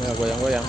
Ya, goyang-goyang.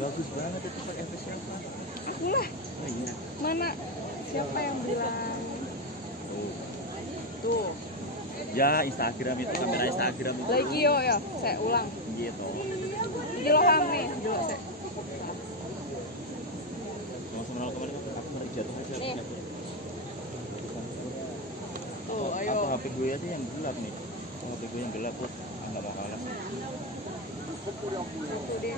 Bagus banget itu pakai face siapa? Aku lah. Oh iya. Mana? Siapa yang bilang? Tuh. Ya Instagram itu kamera Instagram itu. Lagi yo ya, saya ulang. Gitu. Iki lo hame, dulu saya. Mau sama kemarin aku mau jatuh aja. Nih. Tuh, ayo. Apa HP gue aja yang gelap nih. HP gue yang gelap tuh enggak bakalan. Satu deh. Oke deh.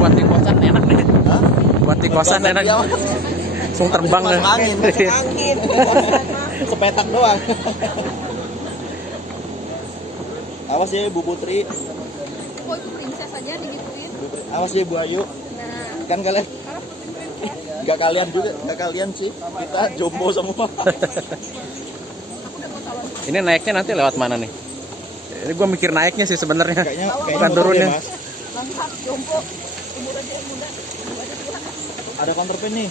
Buat di kosan enak nih. Buat di kosan enak. Langsung terbang Masuk deh. angin, masuk angin. Sepetak doang. Awas ya Bu Putri. Kok itu princess aja digituin? Awas ya Bu Ayu. Nah, Kan kalian karena putri princess. Gak kalian juga, gak kalian sih. Kita jombo semua. Ini naiknya nanti lewat mana nih? Ini gue mikir naiknya sih sebenarnya. Bukan turunnya. Mas. Lengkap jompo. Umur aja yang muda. Ada counterpane nih.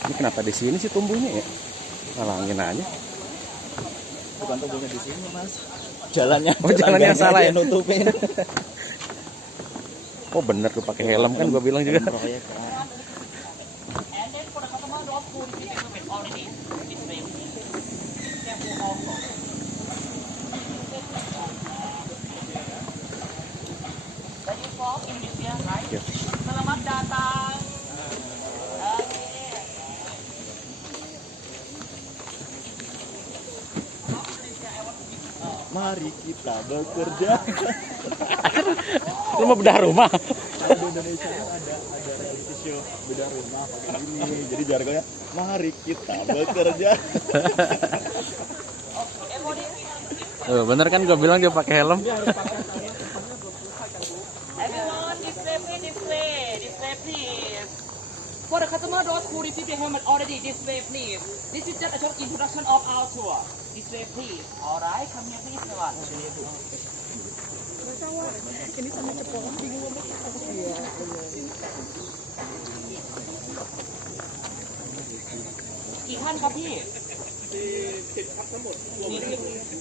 Ini kenapa di sini sih tumbuhnya ya? Halangin aja. Bukan tumbuhnya di sini, Mas. Jalannya. Oh, jalannya yang salah ya? Nutupin. Oh bener tuh pakai helm kan gue bilang juga. Proyek, Kak. Ya. Selamat datang. Mari kita bekerja. Lu mau bedah rumah? Di Indonesia ada reality show bedah rumah pakai ini. Jadi jargonnya mari kita bekerja. Tuh, bener kan gue bilang dia pakai helm. Everyone display please. For the customer, those who receive the helmet already, display please. This is just a short introduction of our tour. Display please. Alright, come here please, everyone.กี่ท่านครับพี่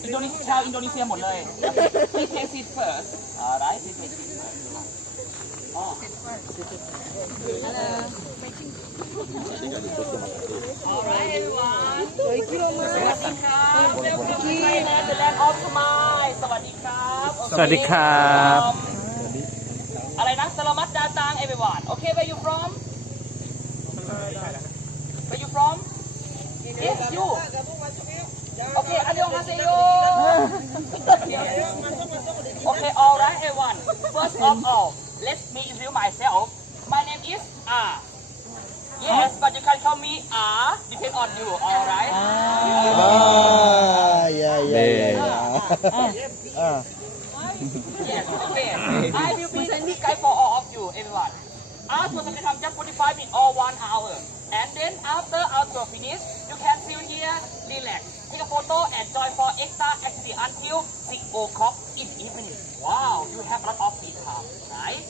อินโดนีเซียชาวอินโดนีเซียหมดเลย Please take seat first. Alright, please take seat first. Alright, everyone. สวัสดีครับ Welcome to Thailand, the land of smile. สวัสดีครับ สวัสดีครับ อะไรนะ Selamat datang, everyone. Okay, where you from? Where you from? Yes, you. Okay, annyeonghaseyo. Okay, alright, everyone. First of all, let me introduce myself. My name is R. Yes, but you can call me R. Depend on you, alright? Ya ya ya. Yes, okay. I will be the guide for all of you, everyone. Our tour will come just 45 minutes or 1 hour. And then after our tour finish, you can sit here, relax, take a photo, and join for extra activity until 6 o'clock in evening. Wow, you have a lot of free time, right?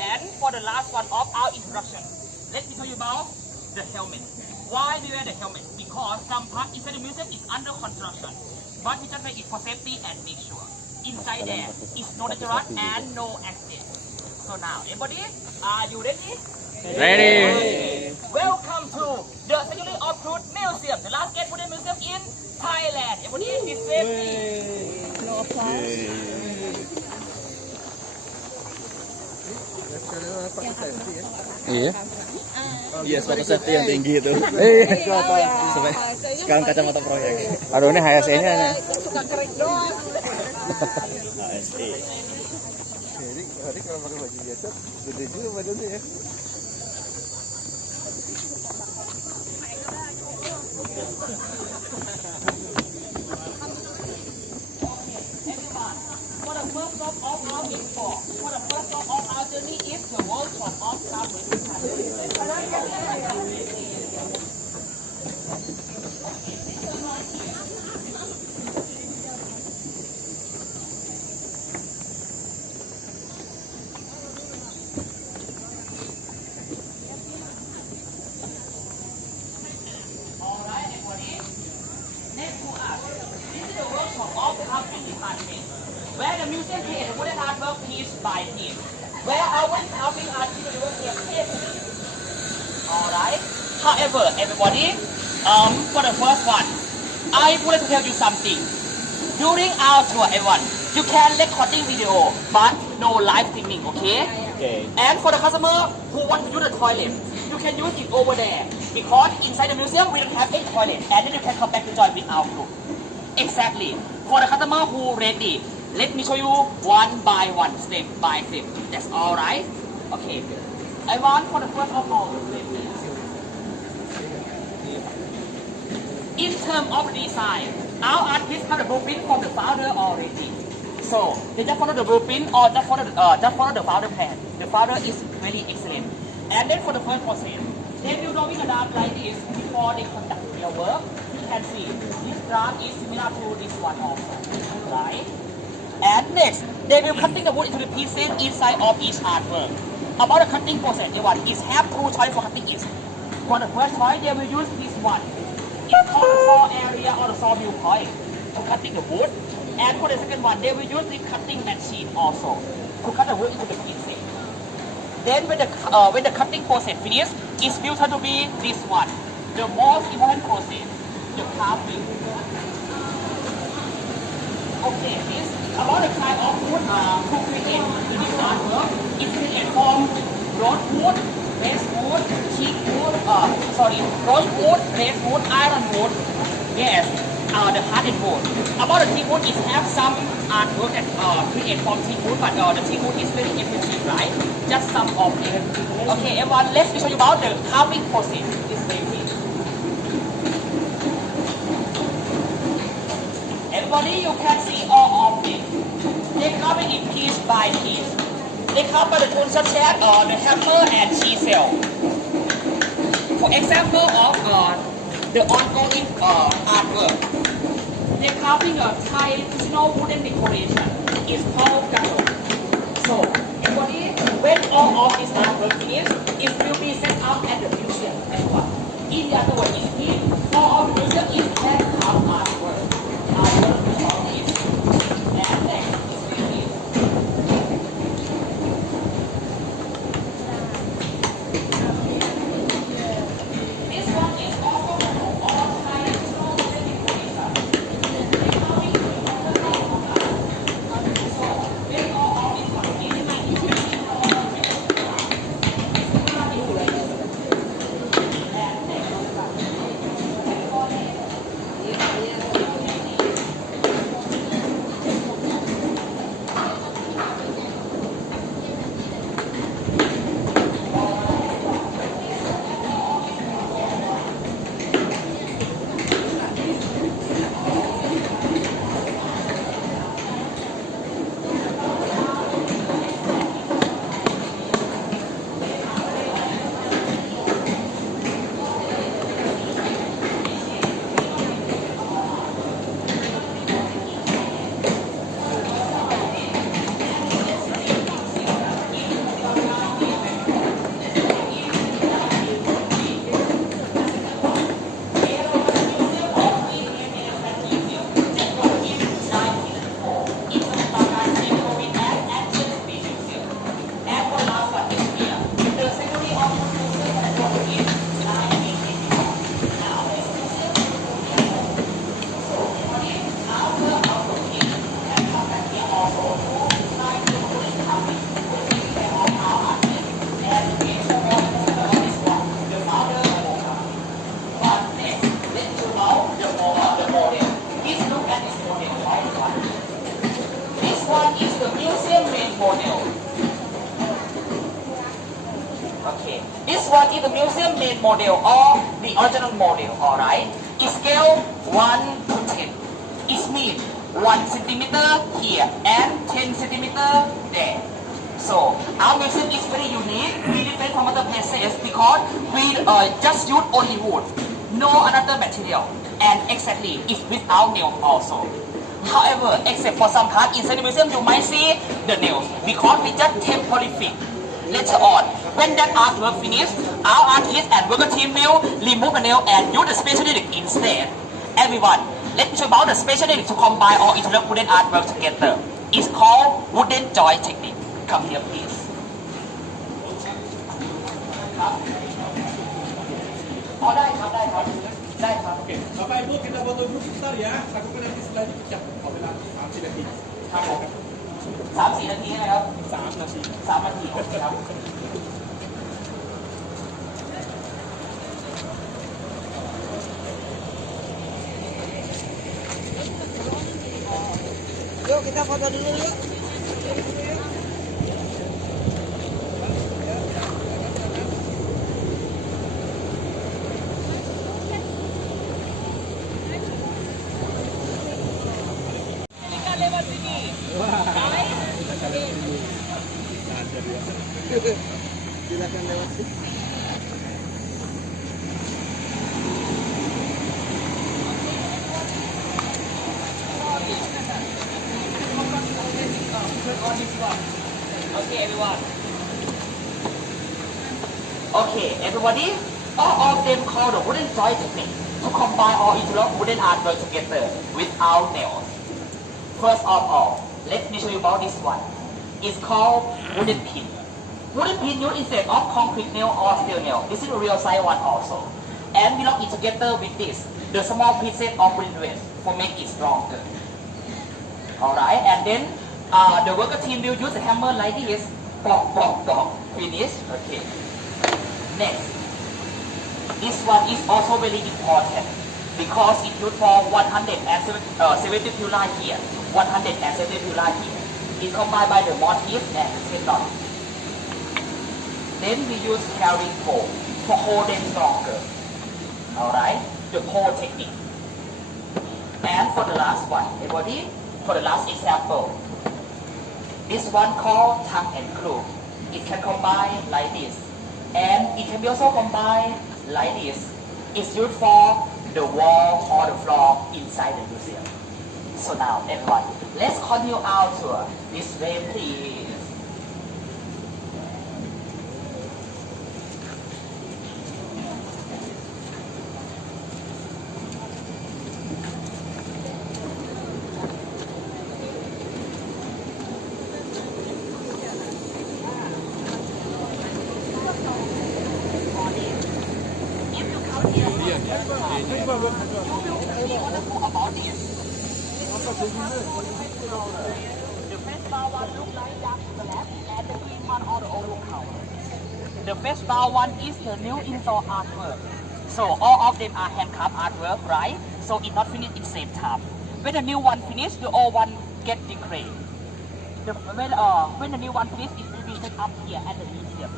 And for the last one of our introduction, let me tell you about the helmet. Why do you wear the helmet? Because some part inside the museum is under construction, but we just make it for safety and make sure inside there is no dangerous and no accident. So now, everybody, are you ready? Ready. Welcome to the Century of Truth Museum, the last gate for the museum in Thailand. Everybody, this way, please. Iya. Iya, sepatu safety yang tinggi itu. Sampai sekarang kacamata proyek. Aduh, ini HSE-nya nih. Suka kering doang. HSE. Tadi kalau pakai baju biasa, gede juga badannya ya. For the first stop of our info, for the first stop of our journey is the workshop of Travel. Alright, everybody. Next to us, this is the workshop of the carving department, where the museum creates wooden artwork piece by piece, where our carving artists will create piece. Alright. However, everybody, for the first one, I would like to tell you something. During our tour, everyone, you can recording video, but no live streaming, okay? Oke. And for the customer who want to use the toilet, you can use it over there. Because inside the museum, we don't have a toilet. And then you can come back to join with our group. Exactly. For the customer who ready, let me show you one by one, step by step. That's alright? Okay. I want for the first of all, in terms of design, our artists have the blueprint from the founder already. So they just follow the blueprint or just follow the founder plan. The founder is very excellent. And then for the first process, they will drawing a draft like this before they conduct their work. You can see this draft is similar to this one also, right? And next, they will cutting the wood into the pieces inside of each artwork. About the cutting process, the one is have two choice for cutting it. For the first choice, they will use this one. It's called the saw area or the saw viewpoint to cutting the wood. And for the second one, they will use the cutting machine also to cut the wood into the pieces. Then when the cutting process finishes, it's built to be this one. The most important process, the carving. Okay, this about the kind of wood to create in this artwork. It's created from rosewood, basswood, teakwood, rosewood, basswood, ironwood. Yes, the hardened wood. About the teakwood, it have some artwork that create from teakwood, but the teakwood is very effective, right? Just some of it. Okay, everyone, let's show you about the carving process. This way, please. Everybody, you can see all of it. They carve it in piece by piece. They carve by the tools such as the hammer and chisel. For example of the ongoing artwork, they're carving a Thai traditional wooden decoration. It's called gato. So, everybody, when all of this artwork finished, it will be set up at the museum as well. In the other way, it means all of the museum is hand-carved artwork. Artwork of it. And next is really this one is also all Thai traditional wooden decoration. They're carving the name of us. So, when all of this one Okay, this one is the museum made model or the original model, alright? It's scale 1 to 10. It means 1 centimeter here and 10 centimeter there. So, our museum is very unique, very different from other places because we just use only wood, no another material, and exactly it's without nails also. However, except for some part inside the museum, you might see the nails because we just temporarily fix. Later on, when that artwork finished, our artist and worker team will remove the nail and use the special technique instead. Everyone, let me show you about the special technique to combine all interlock wooden artwork together. It's called wooden joint technique. Come here, please. Oh, ได้ครับได้ครับได้ครับ Oke, Bapak Ibu kita foto dulu sebentar ya. Lakukan nanti setelahnya pecah.เอาเวลา3 นาที ครับผม3-4 นาทีนะครับ 3 นาที 3 นาทีโอเคครับ Yuk kita foto dulu yuk. Silakan lewat sini. Okay, everyone. Okay, everybody. All of them call the wooden joint technique to combine all interlock wooden artwork together without nails. First of all, let me show you about this one. It's called wooden pin. Wooden pin used instead of concrete nail or steel nail. This is a real size one also. And we lock it together with this, the small pieces of wooden waste for make it stronger. Alright, and then the worker team will use a hammer like this. Pop, pop, pop. Finish. Okay. Next. This one is also very important because it used for 170 pula here. 170 pula here. It's combined by the mortise and tendon. Then we use carrying pole for hold them stronger. Alright, the pole technique. And for the last one, everybody, for the last example, this one called tongue and groove. It can combine like this, and it can be also combined like this is used for the wall or the floor inside the museum. So now, everyone, let's continue our tour. This way, please. The first bar one is the new install artwork. So all of them are handcraft artwork, right? So it's not finished in same time. When the new one finished, the old one get degraded. When the new one finished, it will be set up here at the museum.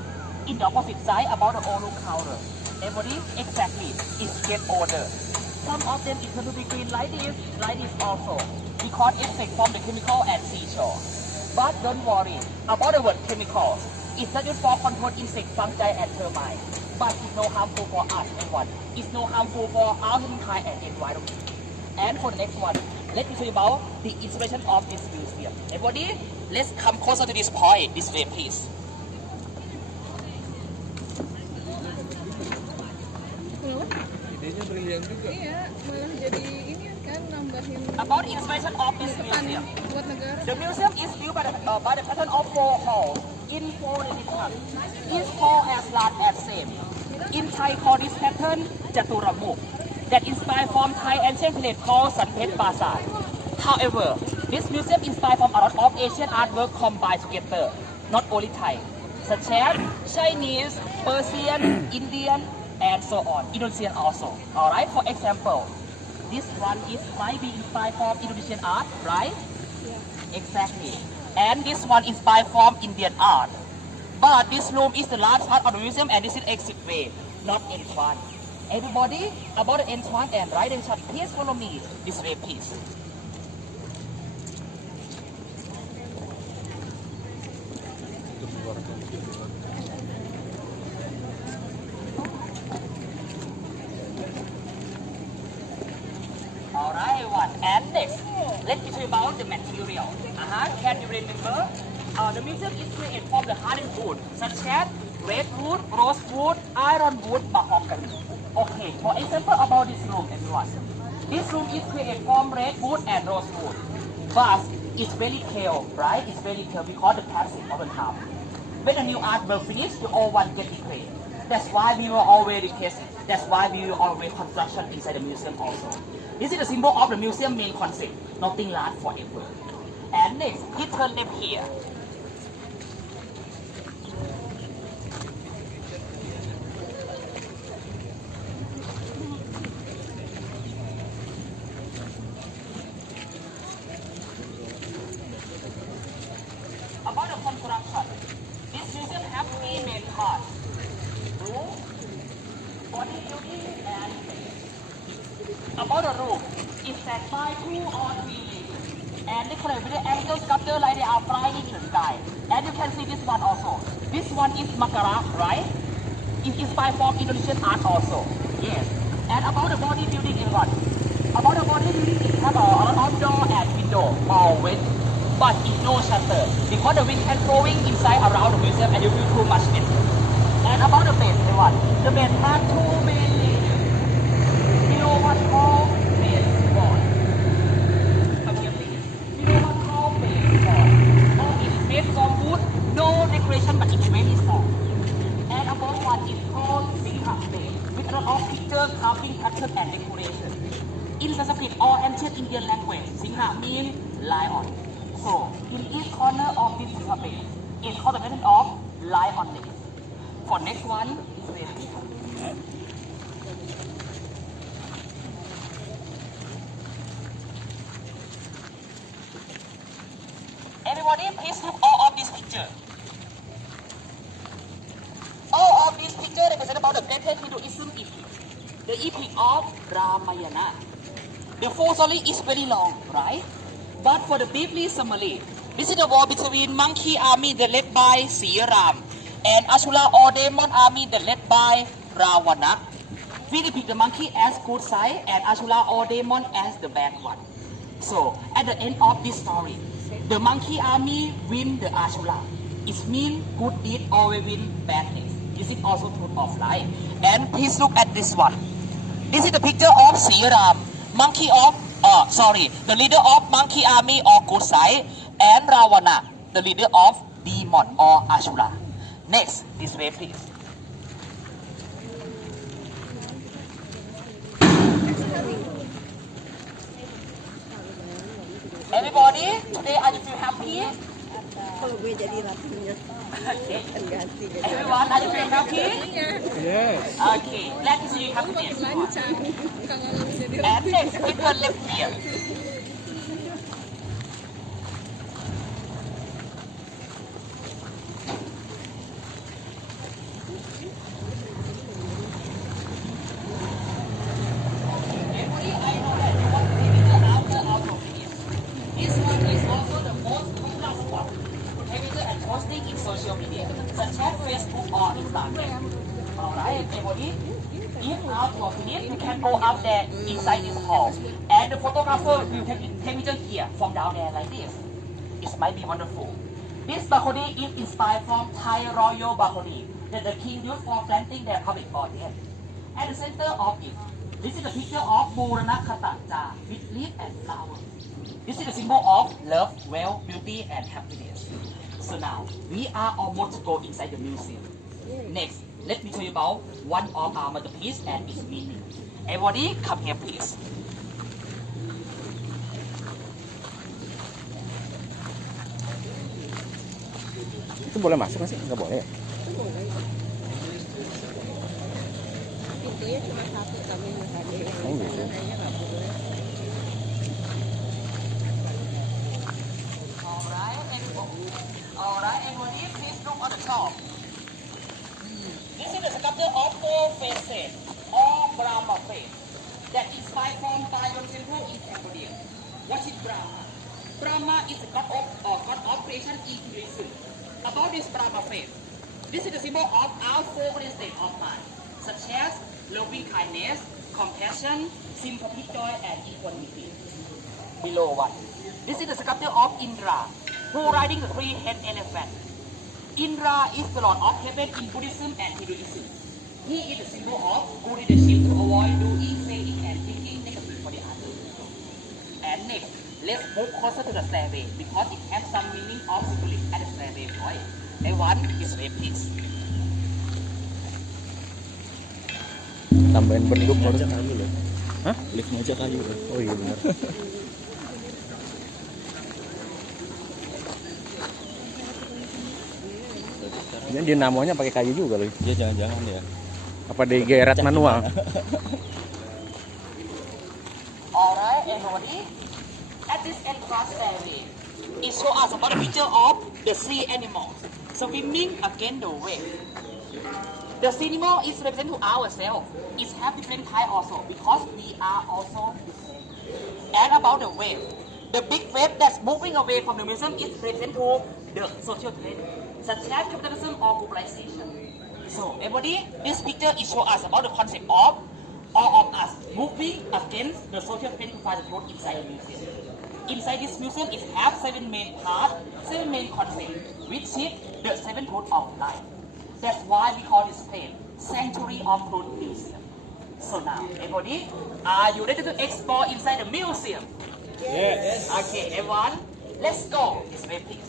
In the opposite side, about the old counter. Everybody exactly is get older. Some of them is going to be green like this also. Because it's take from the chemical and seashore. But don't worry about the word chemicals. It's not used for control insect, fungi, and termites. But it's no harmful for us, everyone. It's no harmful for our humankind and environment. And for the next one, let me show you about the inspiration of this museum. Everybody, let's come closer to this point. This way, please. Idenya brilian juga. Iya, malah jadi ini kan nambahin About inspiration of this museum. buat negara. The museum is built by the pattern of 4 halls in 4 divisions. Each hall as large as same. In Thai call this pattern Jaturamukh. That inspired from Thai ancient village called Sanpet Pasar. However, this museum inspired from a lot of Asian artwork combined together, not only Thai, such as Chinese, Persian, Indian, and so on. Indonesian also. Alright, for example, this one might be inspired from Indonesian art, right? Exactly. And this one inspired from Indian art. But this room is the last part of the museum and this is exit way, not entrance. Everybody, about the entrance and right and shot, please follow me this way, please. Alright, everyone. And next, let me tell you about the material. Can you remember? The museum is created from the hardened wood, such as redwood, rosewood, ironwood, mahogany. Okay, for example about this room, everyone. This room is created from redwood and rosewood. But it's very pale, right? It's very pale because the passage of the time. When the new art will finish, the old one get decayed. That's why we will always replace it. That's why we will always construction inside the museum also. This is the symbol of the museum main concept. Nothing lasts forever. And next, please turn left here. About the construction, this museum has 3 main parts: roof, bodybuilding, and base. About the roof, it's set by 2 or 3 layers, and decorated with the angle sculpture like they are flying in the sky. And you can see this one also. This one is Makara, right? It is inspired from Indonesian art also. Yes. And about the bodybuilding, everyone. About the bodybuilding, it has a lot of door and window, always. But it's no shutter because the wind can blowing inside around the museum and you feel too much wind. And about the bed, everyone, the bed has 2 main layers. Below what called base board. Come here, please. Below what called base board. All it is made from wood, no decoration, but it's very soft. And above one is called Singha bed, with a lot of picture, carving, pattern, and decoration. In Sanskrit or ancient Indian language, Singha means lion. So, in each corner of this base is called the pattern of lion neck. For next one, is very Everybody, please look all of this picture. All of this picture represent about the great Hinduism epic, the epic of Ramayana. The full story is very long, right? But for the briefly summary, this is the war between monkey army that led by Sri Ram and Asura or demon army that led by Ravana. we depict the monkey as good side and Ashura or demon as the bad one. So at the end of this story, the monkey army win the Ashura. It means good deed always win bad things. This is also truth of life. And please look at this one. This is the picture of Sri Ram, the leader of monkey army or good side, and Ravana, the leader of demon or Ashura. Next, this way please. Everybody, today are you feel happy? Kalau gue jadi ratunya Okay. ganti. Everyone, are you feel happy? Yes. Okay, let me see you happiness. Lancang. Kalau lu jadi And next, we will live here. Everybody, I know that you want to be the outer opinion. This one is also the most popular spot to take and posting in social media, such as Facebook or Instagram. Alright, everybody. If out of opinion, you can go up there inside this hall, and the photographer will take picture here from down there like this. It might be wonderful. This balcony is inspired from Thai royal balcony that the king used for planting their public garden. At the center of it, this is a picture of Burana Kataja with leaf and flower. This is the symbol of love, wealth, beauty, and happiness. So now we are almost to go inside the museum. Next, let me tell you about one of our masterpieces and its meaning. Everybody, come here, please. Itu boleh masuk nggak sih? Nggak boleh ya? Pintunya cuma satu kami tadi. Oh, gitu. Kayaknya nggak boleh. Alright, everybody, please look on the top. This is the sculpture of four faces, or Brahma face, that is inspired from Taiwan temple in Cambodia. What is Brahma? Brahma is the god of creation in Hinduism. About this Brahma face, this is the symbol of our four states of mind, such as loving kindness, compassion, sympathy, joy, and equanimity. Below one, this is the sculpture of Indra, who riding the three-headed elephant. Indra is the lord of heaven in Buddhism and Hinduism. He is the symbol of good leadership to avoid doing, saying, and thinking negative for the others. And next, let's move closer to the stairway because it has some meaning of symbolic at the stairway point. Everyone is ready, please. Tambahin bentuk Liftnya baru. aja kayu loh. Hah? Liftnya aja kayu loh. Oh iya benar. Ini dinamonya pakai kayu juga loh. Ya jangan-jangan ya. Apa digeret manual? Alright, everybody. At this entrance stairway, it shows us about the picture of the sea animals swimming against the wave. The sea animal is represent to ourselves. It have different type also because we are also the same. And about the wave, the big wave that's moving away from the museum is represent to the social trend, such as capitalism or globalization. So, everybody, this picture is show us about the concept of all of us moving against the social trend to find the truth inside the museum. Inside this museum, it has 7 main parts, 7 main concepts, which is the 7 truths of life. That's why we call this place Sanctuary of Truth Museum. So now, everybody, are you ready to explore inside the museum? Yes. Okay, everyone, let's go. This way, please.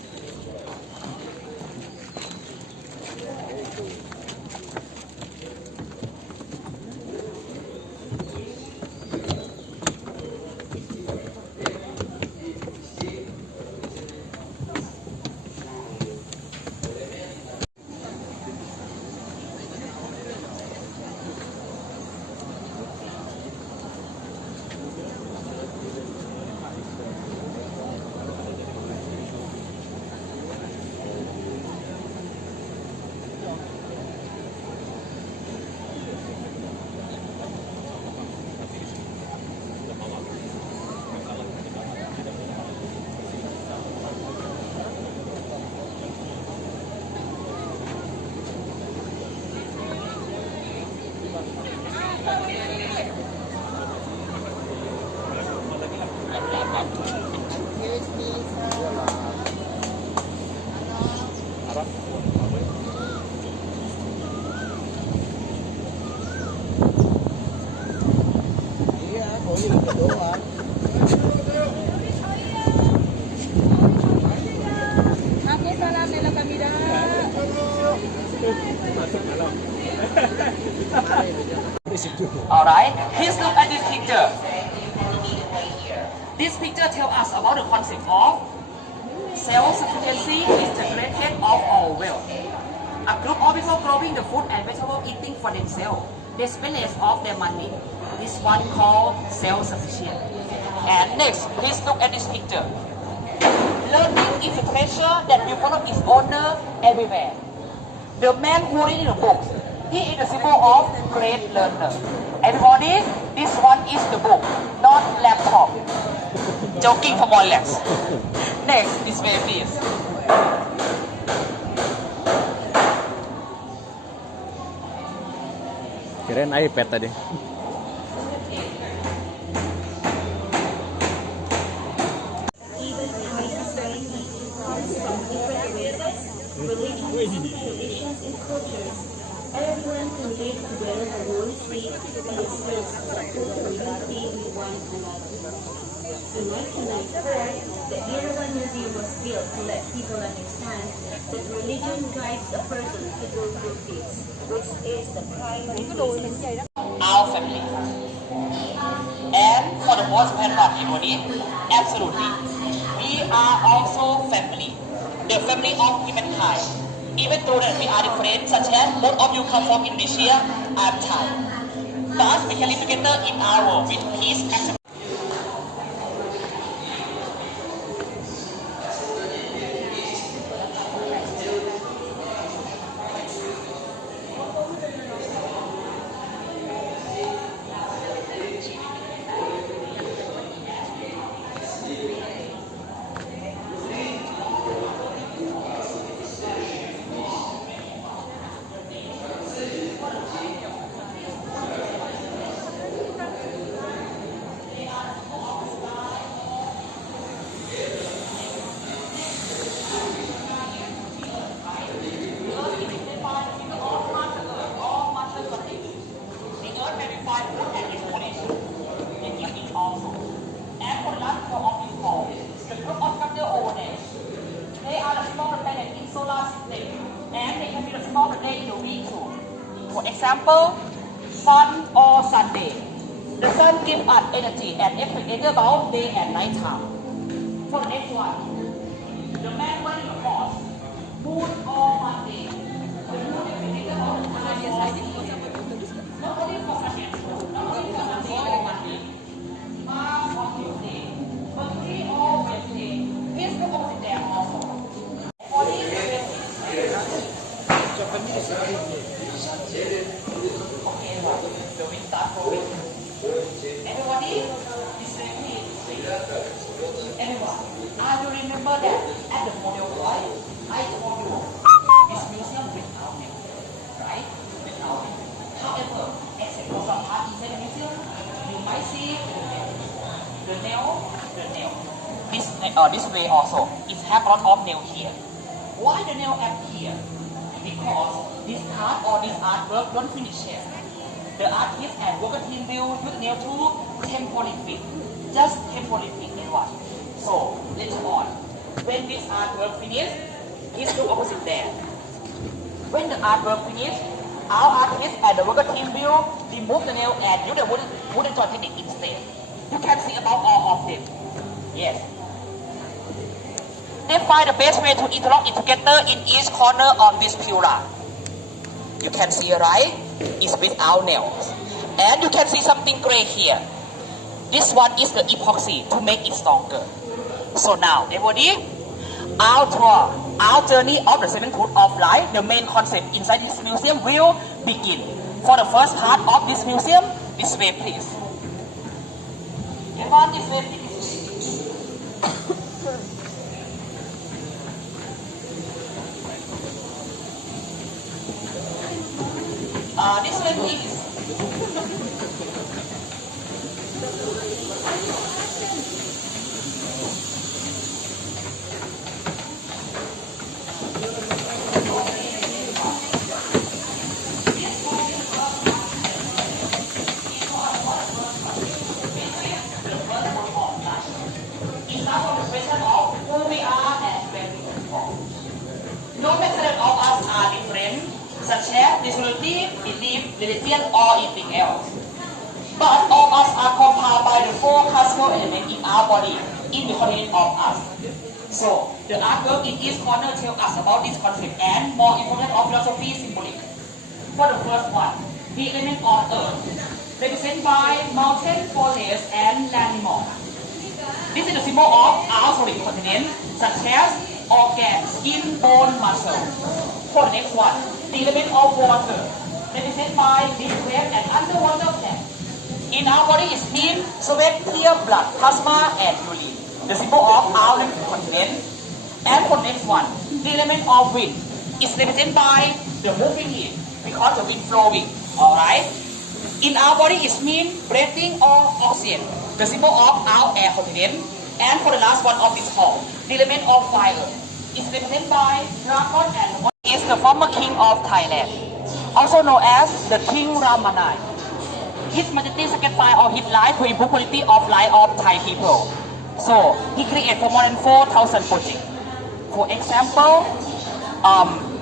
Alright, please look at this picture. This picture tells us about the concept of self-sufficiency is the greatest of all wealth. A group of people growing the food and vegetable eating for themselves, they spend less of their money. This one called self-sufficient. And next, please look at this picture. Learning is a treasure that will follow its owner everywhere. The man who read in the book, he is the symbol of great learner. Everybody, this one is the book, not laptop. Joking for more less. Next, this way please. Kirain iPad tadi. Everyone can live together in one street and serve community with one another. In 1994, the Irawan Museum was built to let people understand that religion guides a person to do good deeds, which is the primary reason. Our family. And for the most part of everybody, absolutely. We are also family. The family of humankind. Even though that we are different, such as both of you come from Indonesia, I'm Thai. Thus, we can live together in our world with peace and For example, sun or Sunday. The sun gives us energy and affects about day and night time. For the next one, the man running a horse, moon or Monday. The moon affects about the time of not only for Sunday, not only for Sunday or Monday. Mars or Tuesday, Mercury or Wednesday. Here's the opposite there also. For this, everybody, this way please. Everyone, I will remember that at the model point, I told you this museum without name, right? Without name. However, except for some part inside the museum, you might see the nail. This way also, it have a lot of nail here. Why the nail at here? Because this part or this artwork don't finish yet. The artist and worker team will use nail tool temporarily fit. Just temporarily fit in one. So later on, when this artwork finishes, it's the opposite there. When the artwork finishes, our artist and the worker team will remove the nail and use the wooden joint technique instead. You can see about all of them. Yes. They find the best way to interlock it together in each corner of this pillar. You can see, right? It's without nails. And you can see something gray here. This one is the epoxy to make it stronger. So now, everybody, our tour, our journey of the seven truths of life, the main concept inside this museum will begin. For the first part of this museum, this way please. Everyone, this way please. This way please. It's now the question of who we are and where we come from. No matter all of us are different, such as disability, belief, religion, or anything else. But all of us are compiled by the four classical elements in our body, in the content of us. So, the artwork in each corner tells us about this concept and more important of philosophy symbolic. For the first one, the element of earth, represented by mountain, forest, and land animal. This is the symbol of our solid continent, such as organ, skin, bone, muscle. For the next one, the element of water, represented by deep wave and underwater plant. In our body is steam, sweat, tear, blood, plasma, and urine. The symbol of our continent. And for the next one, the element of wind is represented by the moving heat because the wind flowing. Alright? In our body is mean breathing or oxygen. The symbol of our air continent. And for the last one of this hall, the element of fire is represented by dragon and one is the former king of Thailand, also known as the King Ramanai. His Majesty sacrificed all his life to improve quality of life of Thai people. So he created for more than 4,000 projects. For example,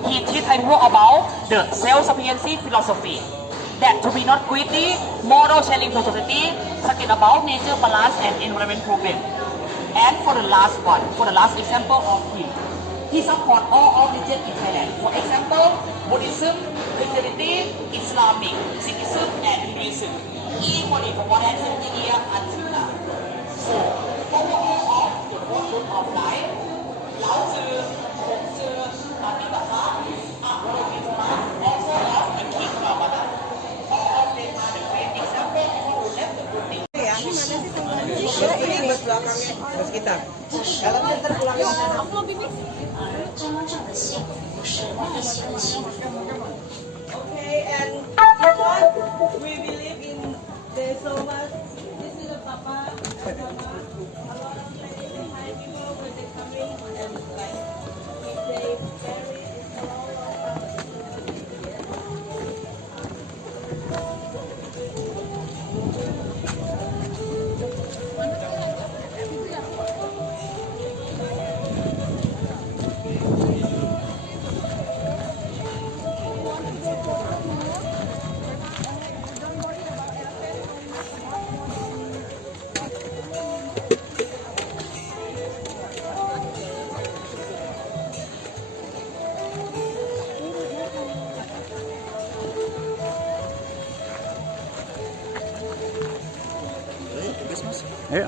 he teach Thai people about the self-sufficiency philosophy. That to be not greedy, moral sharing to society, second about nature balance and environment problem. And for the last one, for the last example of him, he support all of religions in Thailand. For example, Buddhism, Christianity, Islamic, Sikhism, and Hinduism. Equally for more than 70 years until now. So, overall of the whole group of life, Lao Tzu, Hong Tzu, Amitabha, Abhidhamma, also of the King Ramana. All of them are the great example of who left the good thing. Ini bus belakangnya, bus kita. Kalau kita terpulang ke sana. Okay, and what we believe in, there's so much. This is a Papa. A lot of many Thai people when they coming and like we say very Ayo.